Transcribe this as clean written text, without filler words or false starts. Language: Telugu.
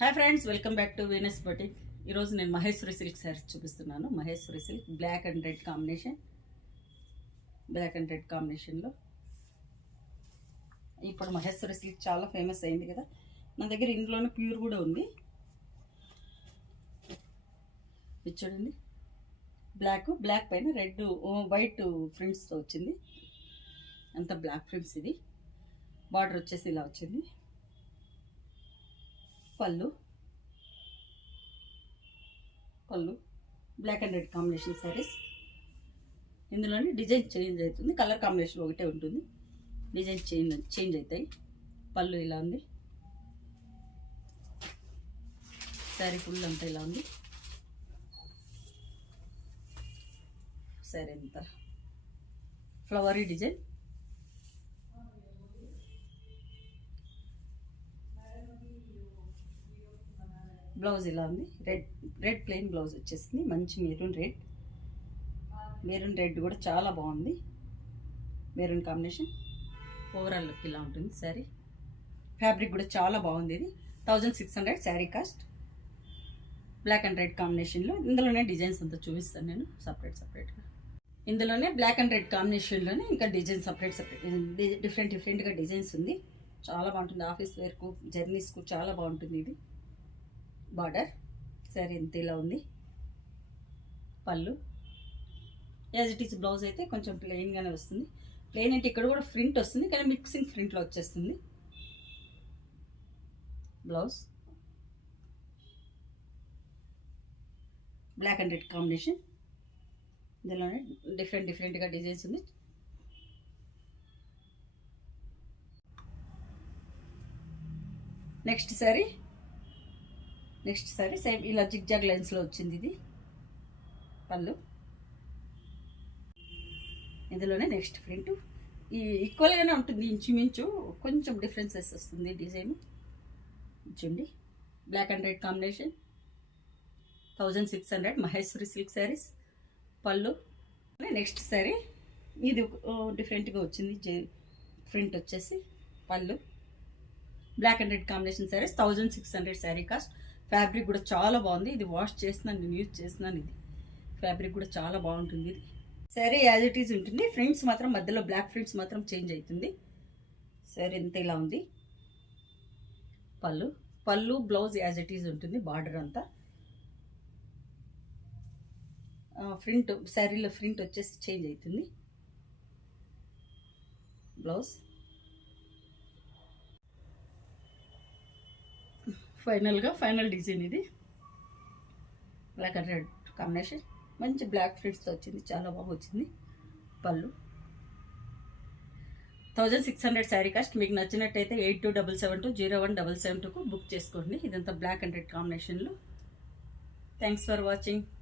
Hi friends, welcome back to Venus boutique. ఈరోజు నేను మహేశ్వరి సిల్క్ శారీస్ చూపిస్తున్నాను. Maheshwari silk black and red కాంబినేషన్లో ఇప్పుడు మహేశ్వరి సిల్క్ చాలా ఫేమస్ అయింది కదా. నా దగ్గర ఇందులోనే ప్యూర్ కూడా ఉంది. ఇది చూడండి, బ్లాక్ పైన రెడ్ వైట్ ప్రింట్స్తో వచ్చింది. అంత బ్లాక్ ప్రింట్స్. ఇది బార్డర్ వచ్చేసి ఇలా వచ్చింది. Pallu black and red combination sarees. ఇందులోనే డిజైన్ చేంజ్ అవుతుంది, కలర్ కాంబినేషన్ ఒకటే ఉంటుంది, డిజైన్ చేంజ్ అవుతాయి. పళ్ళు ఇలా ఉంది, శారీ ఫుల్ అంతా ఇలా ఉంది. శారీ అంతా ఫ్లవరీ డిజైన్. బ్లౌజ్ ఇలా ఉంది, రెడ్ ప్లెయిన్ బ్లౌజ్ వచ్చేసింది. మంచి మెరూన్ రెడ్ కూడా చాలా బాగుంది. Maroon combination. ఓవరాల్ లుక్ ఇలా ఉంటుంది శారీ. ఫ్యాబ్రిక్ కూడా చాలా బాగుంది. ఇది 1600 saree cost. Black and red కాంబినేషన్లో. ఇందులోనే డిజైన్స్ అంతా చూపిస్తాను నేను సపరేట్గా. ఇందులోనే బ్లాక్ అండ్ రెడ్ కాంబినేషన్లోనే ఇంకా డిజైన్ సపరేట్ డిఫరెంట్గా డిజైన్స్ ఉంది. చాలా బాగుంటుంది. ఆఫీస్ వేర్కు, జర్నీస్కు చాలా బాగుంటుంది. ఇది బార్డర్. శారీ ఎంత ఇలా ఉంది. పళ్ళు యాజ్ ఇట్ ఈస్. బ్లౌజ్ అయితే కొంచెం ప్లెయిన్గానే వస్తుంది. ప్లెయిన్ అంటే ఇక్కడ కూడా ప్రింట్ వస్తుంది, కానీ మిక్సింగ్ ప్రింట్లో వచ్చేస్తుంది. Blouse black and red combination. ఇందులోనే డిఫరెంట్గా డిజైన్స్ ఉంది. నెక్స్ట్ సారీ సేమ్ ఇలా జిగ్జాగ్ లైన్స్లో వచ్చింది. ఇది పళ్ళు. ఇందులోనే నెక్స్ట్ ప్రింట్ ఈక్వల్గానే ఉంటుంది, ఇంచుమించు కొంచెం డిఫరెన్సెస్ వస్తుంది డిజైన్. చూడండి, black and red combination. 1600 Maheshwari silk sarees. Pallu. Next saree ఇది డిఫరెంట్గా వచ్చింది. ప్రింట్ వచ్చేసి pallu. Black and red combination sarees. 1600 saree cost. Fabric కూడా చాలా బాగుంది. ఇది వాష్ చేస్తున్నాను, నేను యూజ్ చేస్తున్నాను. ఇది ఫ్యాబ్రిక్ కూడా చాలా బాగుంటుంది. ఇది శారీ యాజ్ ఇట్ ఈజ్ ఉంటుంది. ఫ్రింట్స్ మాత్రం మధ్యలో బ్లాక్ ఫ్రింట్స్ మాత్రం చేంజ్ అవుతుంది. శారీ ఎంత ఇలా ఉంది. పళ్ళు బ్లౌజ్ యాజ్ ఇట్ ఈజ్ ఉంటుంది. బార్డర్ అంతా శారీలో ప్రింట్ వచ్చేసి చేంజ్ అవుతుంది. బ్లౌజ్. Final design. ఇది బ్లాక్ అండ్ రెడ్ కాంబినేషన్. మంచి బ్లాక్ ఫ్రింట్స్తో వచ్చింది, చాలా బాగా వచ్చింది. పళ్ళు. 1600 శారీ కాస్ట్. మీకు నచ్చినట్టయితే 8277201772కు బుక్ చేసుకోండి. ఇదంతా బ్లాక్ అండ్ రెడ్ కాంబినేషన్లో. Thanks for watching.